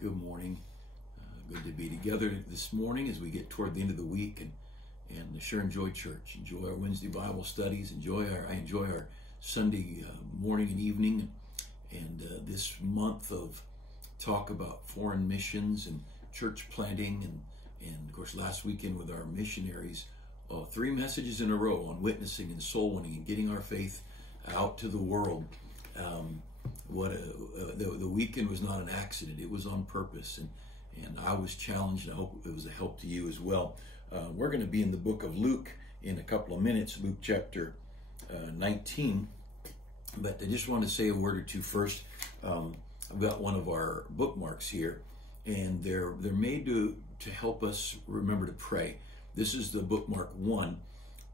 Good morning. Good to be together this morning as we get toward the end of the week and sure enjoy church. Enjoy our Wednesday Bible studies. I enjoy our Sunday morning and evening, and this month of talk about foreign missions and church planting, and of course last weekend with our missionaries, 3 messages in a row on witnessing and soul winning and getting our faith out to the world. The weekend was not an accident. It was on purpose, and I was challenged, and I hope it was a help to you as well. We're going to be in the book of Luke in a couple of minutes, Luke chapter 19, but I just want to say a word or two first. I've got one of our bookmarks here, and they're made to help us remember to pray. This is the bookmark 1,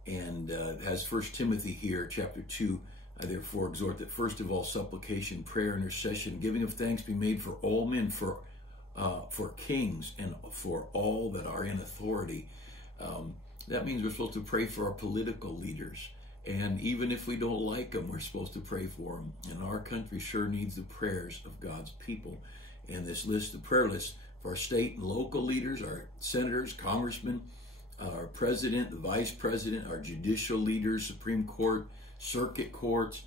and it has 1 Timothy here, chapter 2. I therefore exhort that first of all supplication, prayer, intercession, giving of thanks be made for all men, for kings, and for all that are in authority. That means we're supposed to pray for our political leaders, and even if we don't like them, we're supposed to pray for them. And our country sure needs the prayers of God's people. And this list, the prayer list for our state and local leaders, our senators, congressmen, our president, the vice president, our judicial leaders, Supreme Court, circuit courts.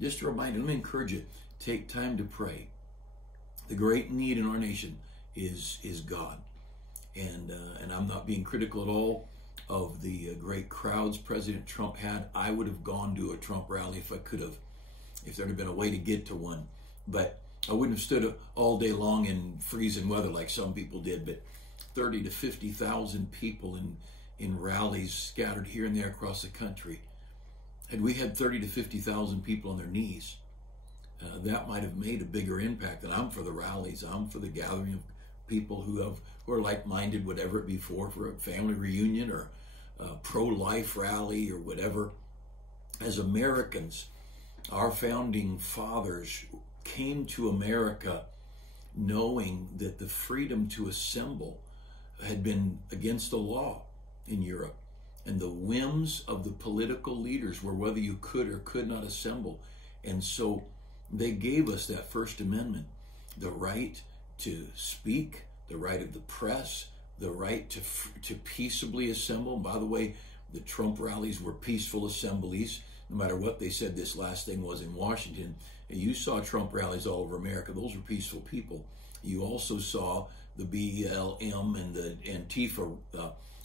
Just a reminder, let me encourage you, take time to pray. The great need in our nation is God. And I'm not being critical at all of the great crowds President Trump had. I would have gone to a Trump rally if I could have, if there had been a way to get to one. But I wouldn't have stood all day long in freezing weather like some people did. But 30 to 50,000 people in rallies scattered here and there across the country. Had we had 30 to 50,000 people on their knees, that might have made a bigger impact. And I'm for the rallies. I'm for the gathering of people who are like-minded, whatever it be for a family reunion or a pro-life rally or whatever. As Americans, our founding fathers came to America knowing that the freedom to assemble had been against the law in Europe. And the whims of the political leaders were whether you could or could not assemble. And so they gave us that First Amendment, the right to speak, the right of the press, the right to peaceably assemble. And by the way, the Trump rallies were peaceful assemblies, no matter what they said this last thing was in Washington. And you saw Trump rallies all over America. Those were peaceful people. You also saw the BLM and the Antifa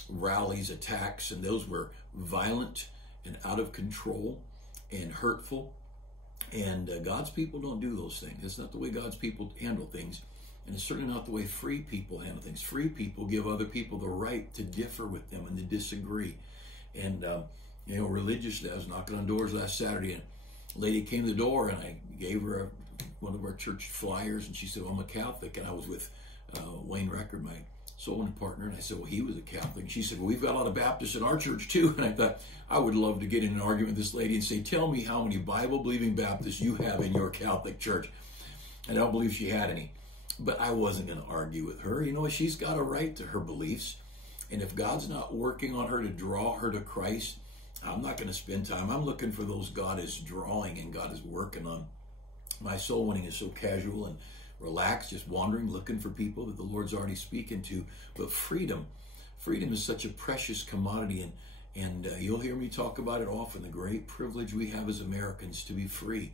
rallies, attacks, and those were violent and out of control and hurtful. And God's people don't do those things. It's not the way God's people handle things, and it's certainly not the way free people handle things. Free people give other people the right to differ with them and to disagree. And religiously, I was knocking on doors last Saturday, and a lady came to the door, and I gave her one of our church flyers, and she said, well, I'm a Catholic, and I was with Wayne Record, my soul winning partner, and I said, well, he was a Catholic. And she said, well, we've got a lot of Baptists in our church too. And I thought, I would love to get in an argument with this lady and say, tell me how many Bible-believing Baptists you have in your Catholic church. And I don't believe she had any. But I wasn't going to argue with her. You know, she's got a right to her beliefs. And if God's not working on her to draw her to Christ, I'm not going to spend time. I'm looking for those God is drawing and God is working on. My soul winning is so casual and relaxed, just wandering, looking for people that the Lord's already speaking to. But freedom is such a precious commodity, and you'll hear me talk about it often, the great privilege we have as Americans to be free.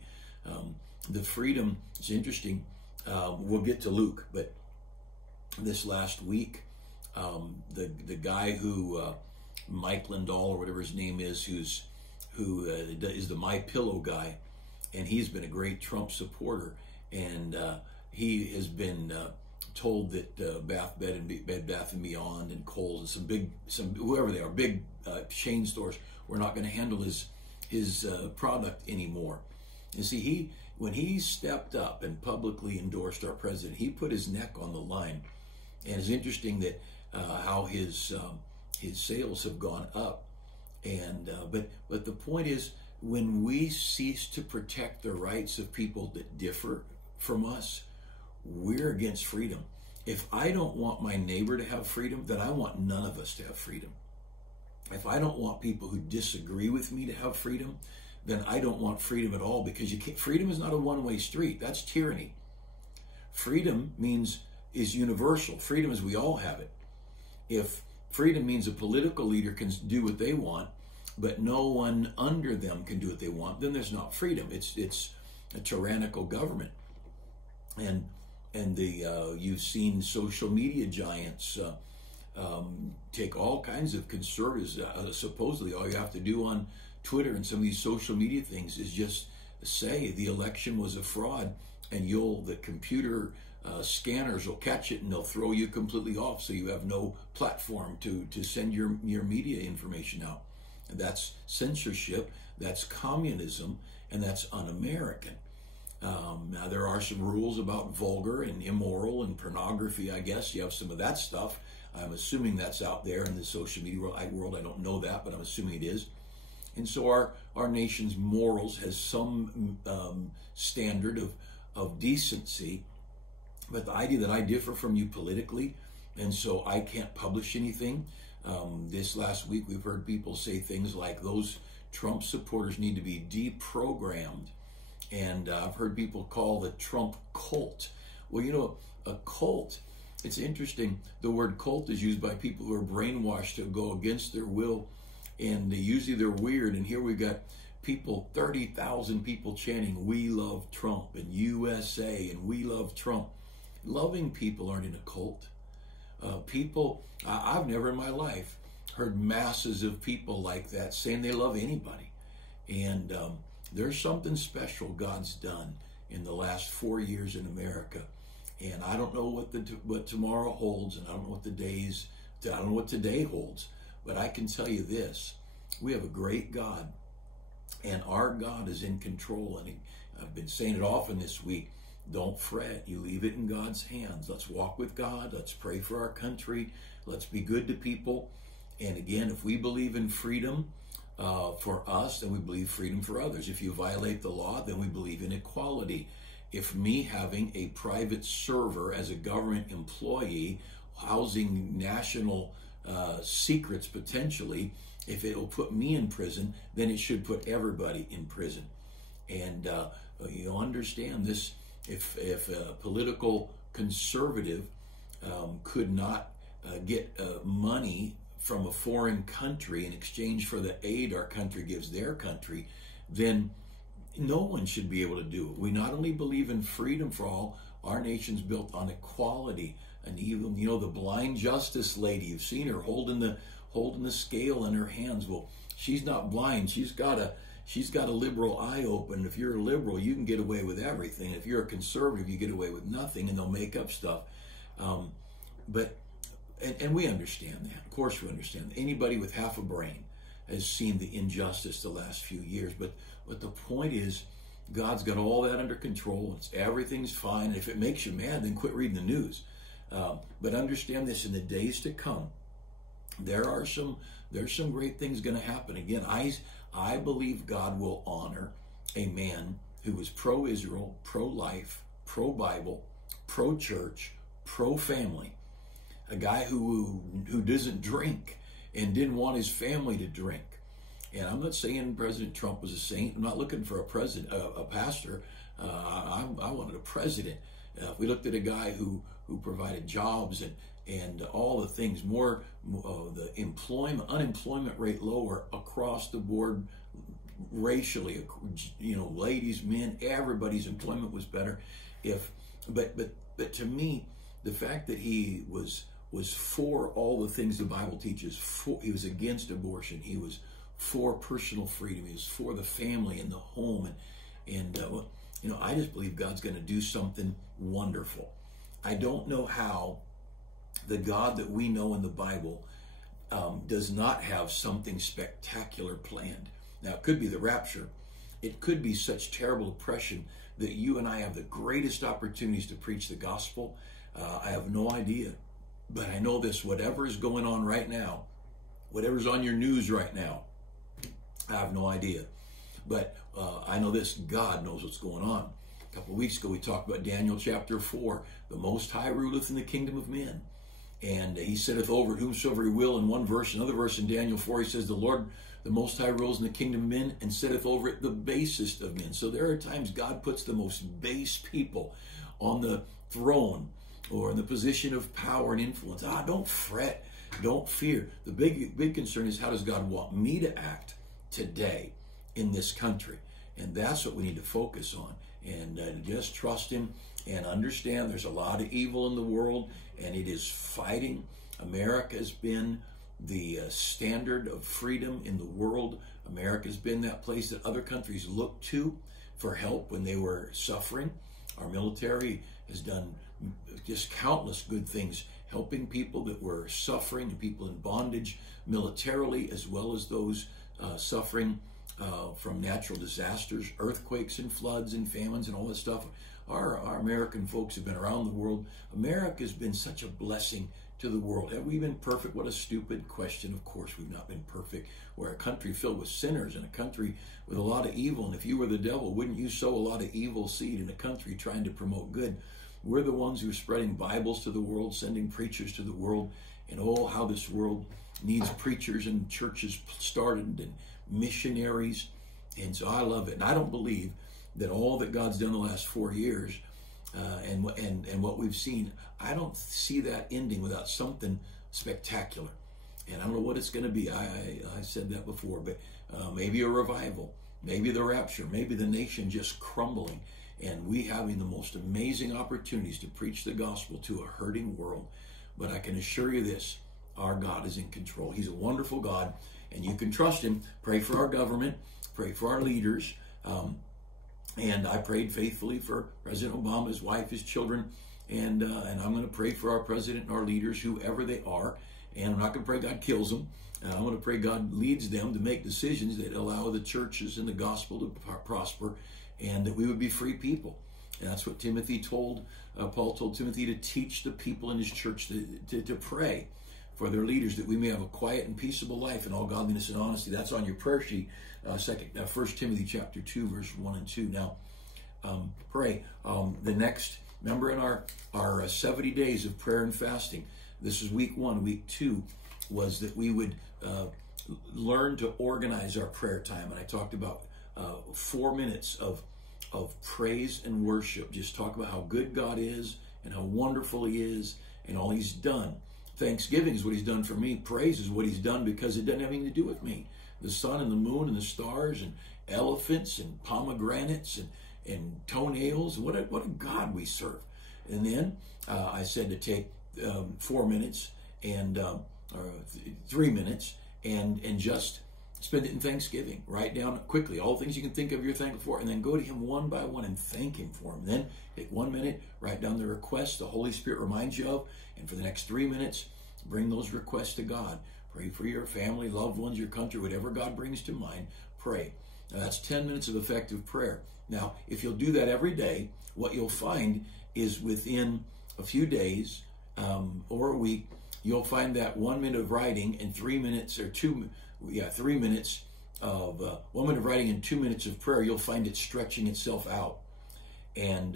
The freedom is interesting. We'll get to Luke, but this last week, the guy who, Mike Lindahl, or whatever his name is, who is the My Pillow guy, and he's been a great Trump supporter, and he has been told that Bed Bath & Beyond and Kohl's and some whoever they are, big chain stores, were not going to handle his product anymore. You see, when he stepped up and publicly endorsed our president, he put his neck on the line. And it's interesting that how his sales have gone up. And but the point is, when we cease to protect the rights of people that differ from us, we're against freedom. If I don't want my neighbor to have freedom, then I want none of us to have freedom. If I don't want people who disagree with me to have freedom, then I don't want freedom at all, because freedom is not a one-way street. That's tyranny. Freedom is universal. Freedom is we all have it. If freedom means a political leader can do what they want, but no one under them can do what they want, then there's not freedom. It's a tyrannical government. And you've seen social media giants take all kinds of conservatives. Supposedly, all you have to do on Twitter and some of these social media things is just say the election was a fraud, and the computer scanners will catch it and they'll throw you completely off, so you have no platform to send your media information out. And that's censorship, that's communism, and that's un-American. Now there are some rules about vulgar and immoral and pornography. I guess you have some of that stuff. I'm assuming that's out there in the social media world. I don't know that, but I'm assuming it is. And so our nation's morals has some standard of decency. But the idea that I differ from you politically, and so I can't publish anything. This last week we've heard people say things like those Trump supporters need to be deprogrammed. And I've heard people call the Trump cult. Well, you know, a cult, it's interesting. The word cult is used by people who are brainwashed to go against their will. And usually they're weird. And here we got people, 30,000 people chanting, "We love Trump," and USA, and "We love Trump." Loving people aren't in a cult. I've never in my life heard masses of people like that saying they love anybody. And there's something special God's done in the last 4 years in America. And I don't know what tomorrow holds, and I don't know what today holds. But I can tell you this: we have a great God, and our God is in control. And I've been saying it often this week. Don't fret. You leave it in God's hands. Let's walk with God. Let's pray for our country. Let's be good to people. And again, if we believe in freedom for us, then we believe freedom for others. If you violate the law, then we believe in equality. If me having a private server as a government employee, housing national secrets potentially, if it will put me in prison, then it should put everybody in prison. And you understand this. If a political conservative could not get money from a foreign country in exchange for the aid our country gives their country, then no one should be able to do it. We not only believe in freedom for all, our nation's built on equality. And even, you know, the blind justice lady, you've seen her holding the scale in her hands. Well, she's not blind. She's got a liberal eye open. If you're a liberal, you can get away with everything. If you're a conservative, you get away with nothing, and they'll make up stuff. And we understand that. Of course we understand that. Anybody with half a brain has seen the injustice the last few years. But the point is, God's got all that under control. Everything's fine. And if it makes you mad, then quit reading the news. But understand this: in the days to come, there's some great things going to happen. Again, I believe God will honor a man who was pro-Israel, pro-life, pro-Bible, pro-church, pro-family. A guy who doesn't drink and didn't want his family to drink. And I'm not saying President Trump was a saint. I'm not looking for a pastor. I wanted a president. If we looked at a guy who provided jobs and all the things, the unemployment rate lower across the board, racially, you know, ladies, men, everybody's employment was better. But to me, the fact that he was for all the things the Bible teaches, he was against abortion, he was for personal freedom, he was for the family and the home, and you know, I just believe God's going to do something wonderful. I don't know how the God that we know in the Bible does not have something spectacular planned. Now, it could be the rapture. It could be such terrible oppression that you and I have the greatest opportunities to preach the gospel. I have no idea. But I know this: whatever is going on right now, whatever's on your news right now, I have no idea. But I know this: God knows what's going on. A couple of weeks ago, we talked about Daniel chapter 4. The Most High ruleth in the kingdom of men, and he sitteth over it whomsoever he will. In one verse, another verse in Daniel 4, he says, the Lord, the Most High, rules in the kingdom of men and sitteth over it the basest of men. So there are times God puts the most base people on the throne or in the position of power and influence. Don't fret, don't fear. The big concern is, how does God want me to act today in this country? And that's what we need to focus on. And just trust him and understand there's a lot of evil in the world, and it is fighting. America has been the standard of freedom in the world. America has been that place that other countries look to for help when they were suffering. Our military has done just countless good things, helping people that were suffering and people in bondage militarily, as well as those suffering from natural disasters, earthquakes and floods and famines and all that stuff. Our American folks have been around the world. America has been such a blessing to the world. Have we been perfect? What a stupid question. Of course we've not been perfect. We're a country filled with sinners and a country with a lot of evil. And if you were the devil, wouldn't you sow a lot of evil seed in a country trying to promote good? We're the ones who are spreading Bibles to the world, sending preachers to the world. And oh, how this world needs preachers and churches started and missionaries. And so I love it. And I don't believe that all that God's done the last 4 years and what we've seen, I don't see that ending without something spectacular. And I don't know what it's going to be. I said that before, but maybe a revival, maybe the rapture, maybe the nation just crumbling, and we having the most amazing opportunities to preach the gospel to a hurting world. But I can assure you this, our God is in control. He's a wonderful God, and you can trust him. Pray for our government, pray for our leaders. And I prayed faithfully for President Obama, his wife, his children, and I'm going to pray for our president and our leaders, whoever they are. And I'm not going to pray God kills them. I'm going to pray God leads them to make decisions that allow the churches and the gospel to prosper, and that we would be free people. And that's what Paul told Timothy, to teach the people in his church to pray for their leaders, that we may have a quiet and peaceable life in all godliness and honesty. That's on your prayer sheet, 1 Timothy chapter 2, verse 1 and 2. Now, pray. The next, remember in our 70 days of prayer and fasting, this is week 1. Week 2 was that we would learn to organize our prayer time. And I talked about 4 minutes of praise and worship. Just talk about how good God is and how wonderful he is and all he's done. Thanksgiving is what he's done for me. Praise is what he's done because it doesn't have anything to do with me. The sun and the moon and the stars and elephants and pomegranates and toenails. What a God we serve. And then I said to take 4 minutes and 3 minutes and just spend it in thanksgiving. Write down quickly all the things you can think of you're thankful for, and then go to him one by one and thank him for them. Then take 1 minute, write down the requests the Holy Spirit reminds you of, and for the next 3 minutes, bring those requests to God. Pray for your family, loved ones, your country, whatever God brings to mind, pray. Now, that's 10 minutes of effective prayer. Now, if you'll do that every day, what you'll find is within a few days or a week, you'll find that 1 minute of writing and 3 minutes or 3 minutes of 1 minute of writing and 2 minutes of prayer, you'll find it stretching itself out. And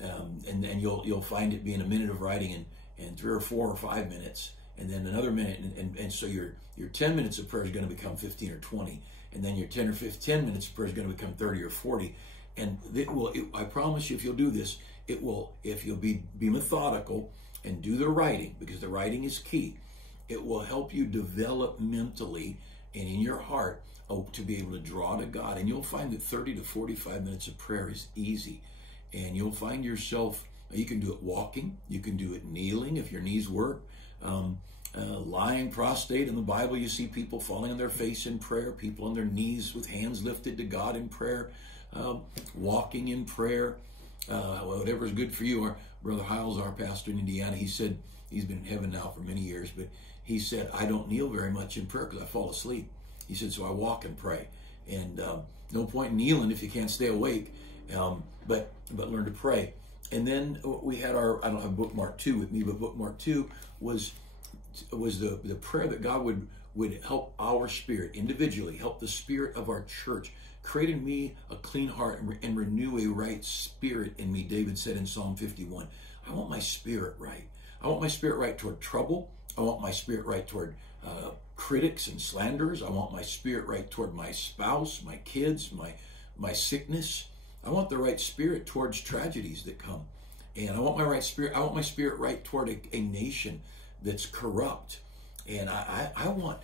then you'll find it being a minute of writing and 3 or 4 or 5 minutes, and then another minute, and so your 10 minutes of prayer is going to become 15 or 20, and then your 10 minutes of prayer is going to become 30 or 40. And I promise you, if you'll do this, it will, if you'll be methodical and do the writing, because the writing is key, it will help you develop mentally and in your heart to be able to draw to God. And you'll find that 30 to 45 minutes of prayer is easy. And you'll find yourself, you can do it walking, you can do it kneeling if your knees work, lying prostrate. In the Bible, you see people falling on their face in prayer, people on their knees with hands lifted to God in prayer, walking in prayer, whatever is good for you. Our Brother Hiles, our pastor in Indiana, he said, he's been in heaven now for many years, but he said, I don't kneel very much in prayer because I fall asleep. He said, so I walk and pray. And no point in kneeling if you can't stay awake, but learn to pray. And then we had I don't have bookmark 2 with me, but bookmark 2 was the prayer that God would help our spirit individually, help the spirit of our church, create in me a clean heart and renew a right spirit in me. David said in Psalm 51, I want my spirit right. I want my spirit right toward trouble. I want my spirit right toward critics and slanderers. I want my spirit right toward my spouse, my kids, my sickness. I want the right spirit towards tragedies that come. And I want my right spirit. I want my spirit right toward a nation that's corrupt. And I want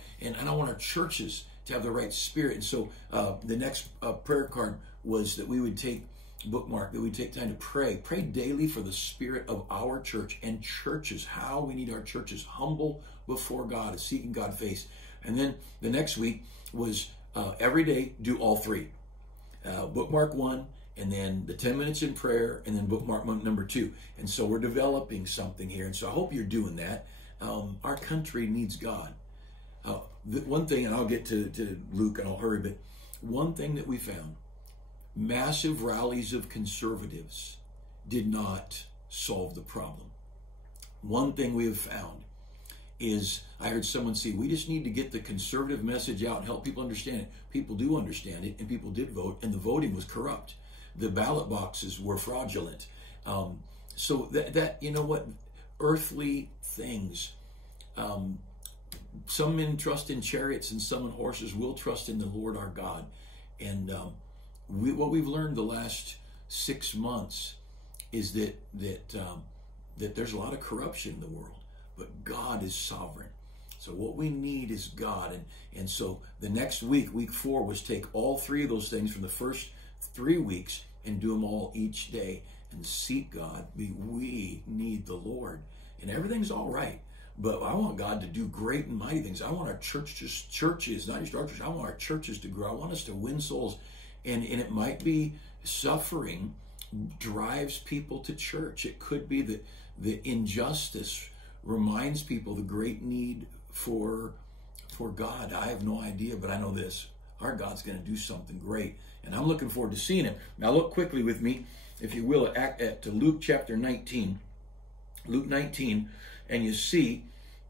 our churches to have the right spirit. And so the next prayer card was that we would bookmark, that we take time to pray daily for the spirit of our church and churches, how we need our churches humble before God, seeking God's face. And then the next week was every day do all three. Bookmark 1, and then the 10 minutes in prayer, and then bookmark number 2. And so we're developing something here. And so I hope you're doing that. Our country needs God. One thing, and I'll get to Luke and I'll hurry, but one thing that we found, massive rallies of conservatives did not solve the problem. One thing we have found is, I heard someone say, we just need to get the conservative message out and help people understand it. People do understand it, and people did vote, and the voting was corrupt. The ballot boxes were fraudulent. So that you know what, earthly things. Some men trust in chariots and some in horses. We'll trust in the Lord our God. And what we've learned the last 6 months is that there's a lot of corruption in the world, but God is sovereign. So what we need is God. And so the next week, week 4, was take all 3 of those things from the first 3 weeks and do them all each day and seek God. We need the Lord. And everything's all right. But I want God to do great and mighty things. I want our churches, not just our church, I want our churches to grow. I want us to win souls. And it might be suffering drives people to church. It could be that the injustice reminds people the great need for God. I have no idea, but I know this. Our God's going to do something great. And I'm looking forward to seeing him. Now look quickly with me, if you will, at Luke chapter 19. Luke 19, and you see,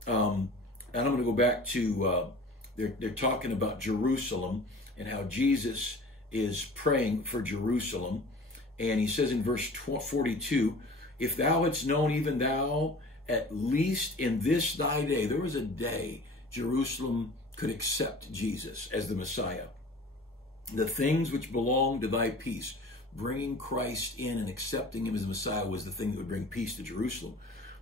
and I'm going to go back to, they're talking about Jerusalem and how Jesus is praying for Jerusalem. And he says in verse 42, if thou hadst known, even thou, at least in this thy day, there was a day Jerusalem could accept Jesus as the Messiah. The things which belong to thy peace, bringing Christ in and accepting him as the Messiah, was the thing that would bring peace to Jerusalem.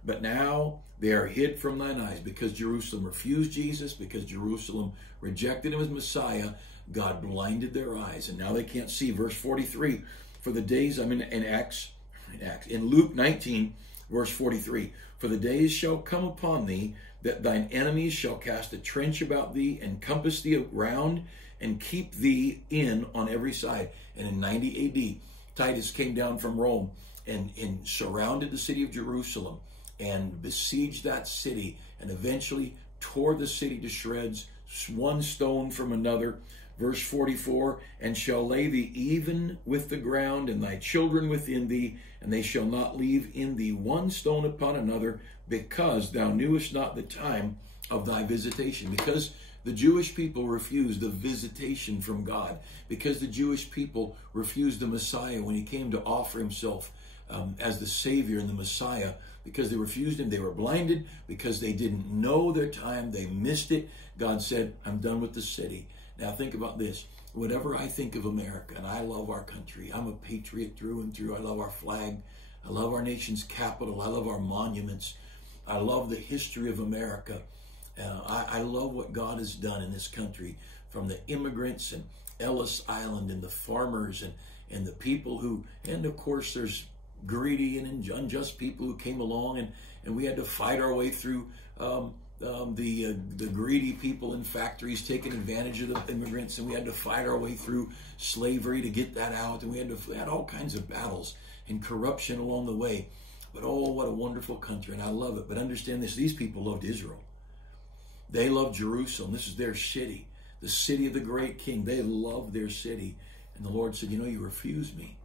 But now they are hid from thine eyes, because Jerusalem refused Jesus, because Jerusalem rejected him as Messiah. God blinded their eyes, and now they can't see. Verse 43, for the days, I'm in Luke 19, verse 43, for the days shall come upon thee, that thine enemies shall cast a trench about thee, and compass thee around, and keep thee in on every side. And in 90 AD, Titus came down from Rome and surrounded the city of Jerusalem and besieged that city, and eventually tore the city to shreds, one stone from another. Verse 44, and shall lay thee even with the ground, and thy children within thee, and they shall not leave in thee one stone upon another, because thou knewest not the time of thy visitation. Because the Jewish people refused the visitation from God, because the Jewish people refused the Messiah when he came to offer himself as the Savior and the Messiah. Because they refused him, they were blinded, because they didn't know their time, they missed it. God said, I'm done with the city. Now think about this. Whatever I think of America, and I love our country, I'm a patriot through and through. I love our flag. I love our nation's capital. I love our monuments. I love the history of America. I love what God has done in this country, from the immigrants and Ellis Island and the farmers and the people who, and of course there's greedy and unjust people who came along, and we had to fight our way through the greedy people in factories taking advantage of the immigrants, and we had to fight our way through slavery to get that out, and we had all kinds of battles and corruption along the way. But oh, what a wonderful country, and I love it. But understand this, these people loved Israel. They loved Jerusalem. This is their city, the city of the great king. They loved their city. And the Lord said, you know, you refused me,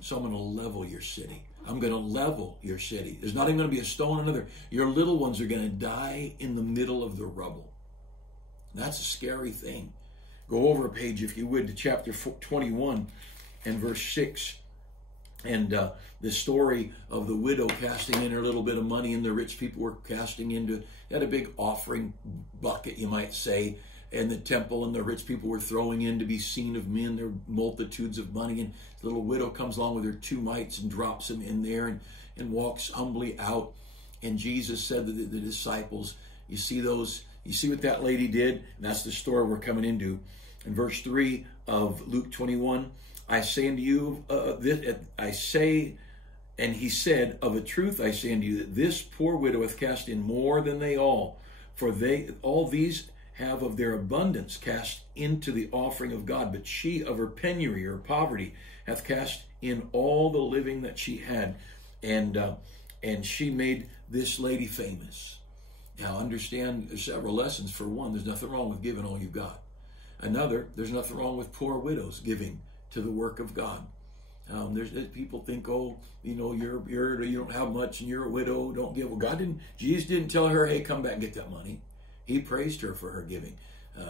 so I'm going to level your city. I'm going to level your city. There's not even going to be a stone on another. Your little ones are going to die in the middle of the rubble. That's a scary thing. Go over a page, if you would, to chapter 21 and verse 6. And the story of the widow casting in her little bit of money, and the rich people were casting into, they had a big offering bucket, you might say, in the temple, and the rich people were throwing in to be seen of men. There were multitudes of money, and the little widow comes along with her 2 mites and drops them in there, and walks humbly out. And Jesus said to the disciples, you see what that lady did? And that's the story we're coming into. In verse 3 of Luke 21, I say unto you, and he said, of a truth I say unto you, that this poor widow hath cast in more than they all. For all these have of their abundance cast into the offering of God, but she of her penury or poverty hath cast in all the living that she had. And she made this lady famous. Now understand, there's several lessons. For one, there's nothing wrong with giving all you've got. Another, there's nothing wrong with poor widows giving to the work of God. There's people think, oh, you don't have much and you're a widow, don't give. Well, Jesus didn't tell her, hey, come back and get that money. He praised her for her giving.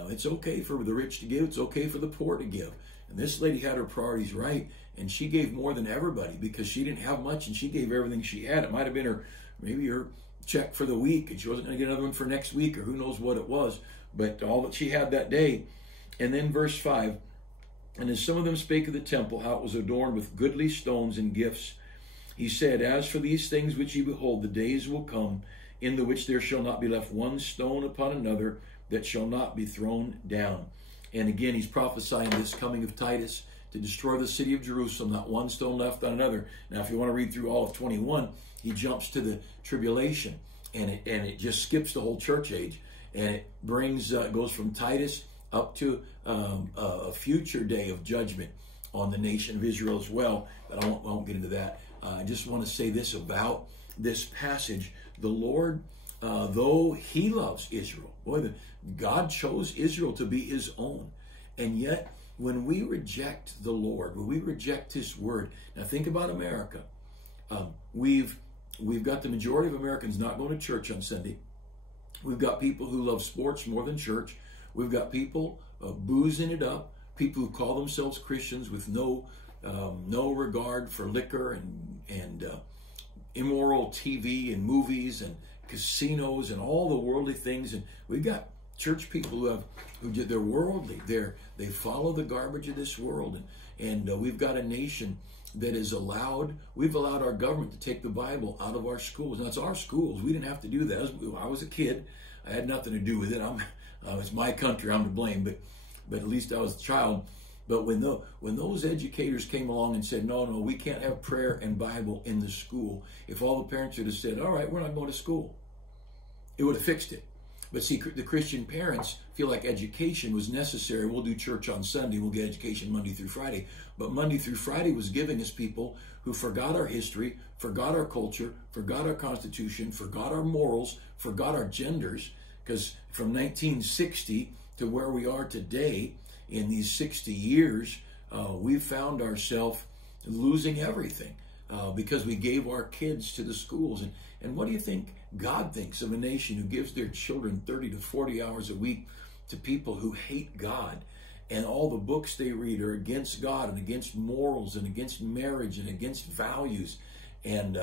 It's okay for the rich to give. It's okay for the poor to give. And this lady had her priorities right, and she gave more than everybody because she didn't have much, and she gave everything she had. It might have been maybe her check for the week, and she wasn't going to get another one for next week, or who knows what it was, but all that she had that day. And then verse 5, and as some of them spake of the temple, how it was adorned with goodly stones and gifts, he said, as for these things which ye behold, the days will come, in the which there shall not be left one stone upon another that shall not be thrown down. And again, he's prophesying this coming of Titus to destroy the city of Jerusalem, not one stone left on another. Now, if you want to read through all of 21, he jumps to the tribulation, and it just skips the whole church age, and it goes from Titus up to a future day of judgment on the nation of Israel as well. But I won't get into that. I just want to say this about this passage. The Lord, though he loves Israel, God chose Israel to be his own. And yet, when we reject the Lord, when we reject his word, now think about America. We've got the majority of Americans not going to church on Sunday. We've got people who love sports more than church. We've got people boozing it up, people who call themselves Christians with no regard for liquor and immoral TV and movies and casinos and all the worldly things. And we've got church people they're worldly. They follow the garbage of this world. And we've got a nation that we've allowed our government to take the Bible out of our schools. Now, it's our schools. We didn't have to do that. I was a kid. I had nothing to do with it. It's my country. I'm to blame. But at least I was a child. But when those educators came along and said, no, we can't have prayer and Bible in the school, if all the parents would have said, all right, we're not going to school, it would have fixed it. But see, the Christian parents feel like education was necessary. We'll do church on Sunday. We'll get education Monday through Friday. But Monday through Friday was giving us people who forgot our history, forgot our culture, forgot our Constitution, forgot our morals, forgot our genders. Because from 1960 to where we are today, in these 60 years, we've found ourselves losing everything because we gave our kids to the schools. And what do you think God thinks of a nation who gives their children 30 to 40 hours a week to people who hate God, and all the books they read are against God and against morals and against marriage and against values, and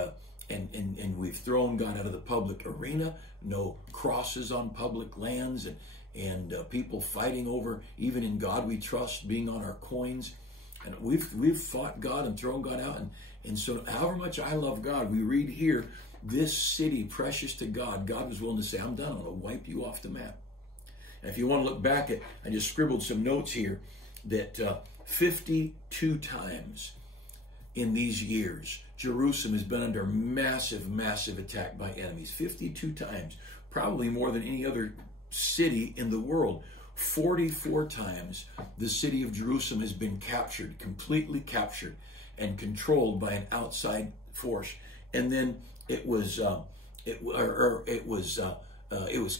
we've thrown God out of the public arena, no crosses on public lands, and people fighting over, even in God we trust, being on our coins. And we've fought God and thrown God out. And so however much I love God, we read here, this city precious to God, God was willing to say, I'm done, I'm going to wipe you off the map. And if you want to look back I just scribbled some notes here, that 52 times in these years, Jerusalem has been under massive, massive attack by enemies. 52 times, probably more than any other city in the world. 44 times the city of Jerusalem has been captured, completely captured and controlled by an outside force. And then it was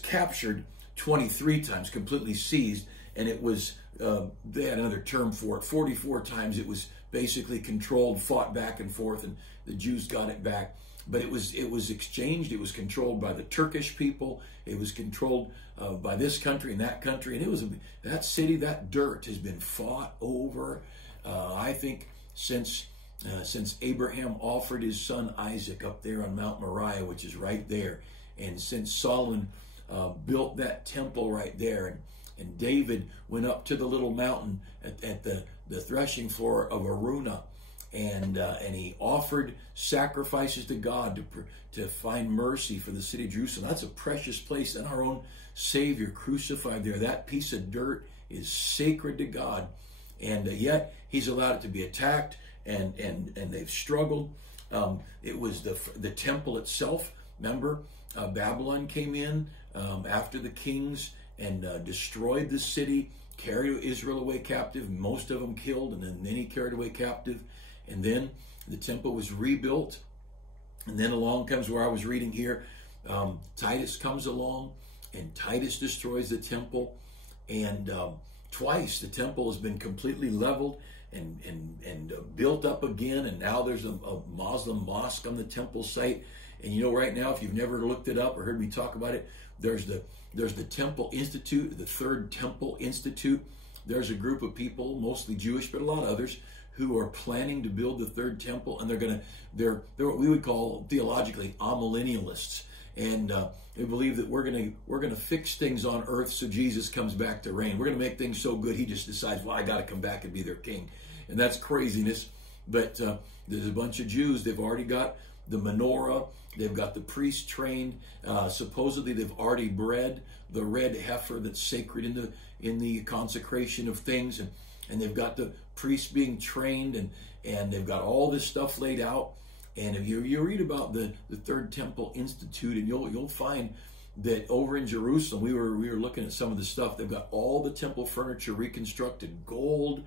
captured 23 times, completely seized, and it was they had another term for it. 44 times it was basically controlled, fought back and forth, and the Jews got it back. But it was exchanged. It was controlled by the Turkish people. It was controlled by this country and that country. And that city, that dirt has been fought over. I think since Abraham offered his son Isaac up there on Mount Moriah, which is right there, and since Solomon built that temple right there, and David went up to the little mountain at the threshing floor of Aruna, and he offered sacrifices to God to find mercy for the city of Jerusalem. That's a precious place, and our own Savior crucified there. That piece of dirt is sacred to God, and yet he's allowed it to be attacked, and they've struggled. It was the temple itself. Remember, Babylon came in after the kings and destroyed the city, carried Israel away captive, most of them killed, and then many carried away captive. And then the temple was rebuilt. And then along comes where I was reading here. Titus comes along, and Titus destroys the temple. And twice the temple has been completely leveled and built up again. And now there's a Muslim mosque on the temple site. And you know, right now, if you've never looked it up or heard me talk about it, there's the Temple Institute, the Third Temple Institute. There's a group of people, mostly Jewish, but a lot of others, who are planning to build the third temple, and they're what we would call theologically amillennialists, and they believe that we're gonna fix things on earth so Jesus comes back to reign. We're gonna make things so good he just decides, well, I got to come back and be their king, and that's craziness. But there's a bunch of Jews. They've already got the menorah. They've got the priests trained. Supposedly, they've already bred the red heifer that's sacred in the consecration of things, and they've got the priests being trained, and they've got all this stuff laid out. And if you read about the Third Temple Institute, and you'll find that over in Jerusalem, we were looking at some of the stuff. They've got all the temple furniture reconstructed, gold,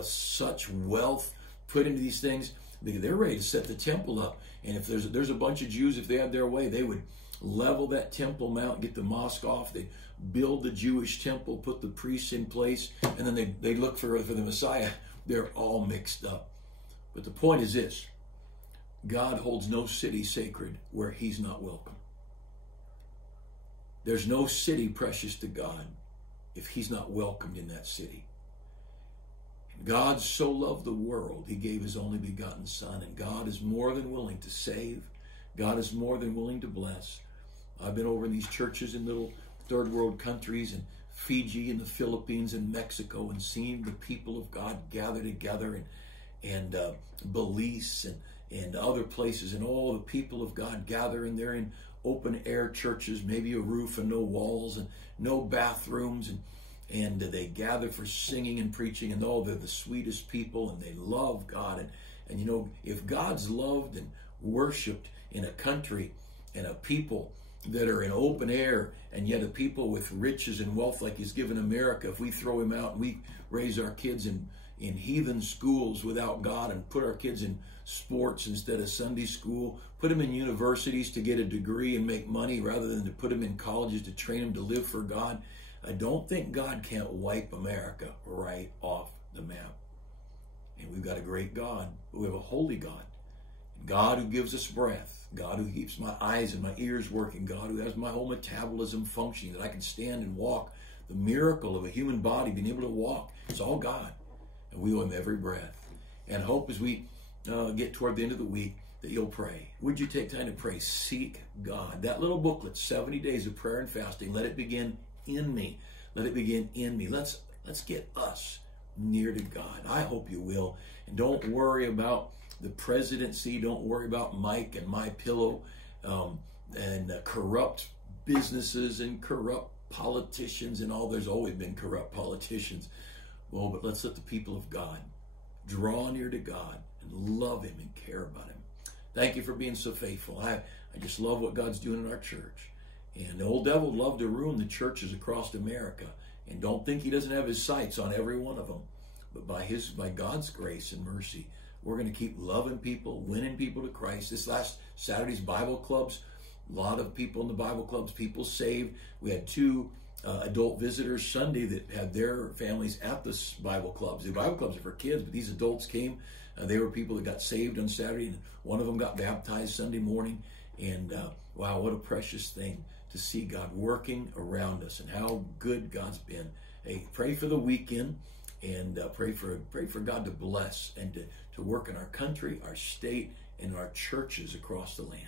such wealth put into these things. They're ready to set the temple up. And if there's a bunch of Jews, if they had their way, they would level that Temple Mount, get the mosque off. They'd build the Jewish temple, put the priests in place, and then they look for the Messiah. They're all mixed up. But the point is this: God holds no city sacred where he's not welcome. There's no city precious to God if he's not welcomed in that city. God so loved the world, he gave his only begotten Son, and God is more than willing to save. God is more than willing to bless. I've been over in these churches in little third world countries, in Fiji and the Philippines and Mexico, and seen the people of God gather together, and Belize and other places, and all the people of God gather, and they're in open air churches, maybe a roof and no walls and no bathrooms, and they gather for singing and preaching, and they're the sweetest people, and they love God. And you know, if God's loved and worshiped in a country and a people that are in open air, and yet a people with riches and wealth like he's given America, if we throw him out and we raise our kids in heathen schools without God, and put our kids in sports instead of Sunday school, put them in universities to get a degree and make money rather than to put them in colleges to train them to live for God, I don't think God can't wipe America right off the map. And we've got a great God. We have a holy God. God who gives us breath. God who keeps my eyes and my ears working. God who has my whole metabolism functioning, that I can stand and walk. The miracle of a human body being able to walk. It's all God. And we owe him every breath. And hope as we get toward the end of the week that you'll pray. Would you take time to pray? Seek God. That little booklet, 70 Days of Prayer and Fasting, let it begin in me. Let it begin in me. Let's get us near to God. I hope you will. And don't worry about the presidency. Don't worry about Mike and My Pillow, and corrupt businesses and corrupt politicians and all. There's always been corrupt politicians. Well, but let's let the people of God draw near to God and love him and care about him. Thank you for being so faithful. I just love what God's doing in our church. And the old devil would love to ruin the churches across America. And don't think he doesn't have his sights on every one of them. But by God's grace and mercy, we're going to keep loving people, winning people to Christ. This last Saturday's Bible clubs, a lot of people in the Bible clubs, people saved. We had 2 adult visitors Sunday that had their families at the Bible clubs. The Bible clubs are for kids, but these adults came. They were people that got saved on Saturday, and one of them got baptized Sunday morning. And wow, what a precious thing to see God working around us and how good God's been. Hey, pray for the weekend, and pray for God to bless and to work in our country, our state, and our churches across the land.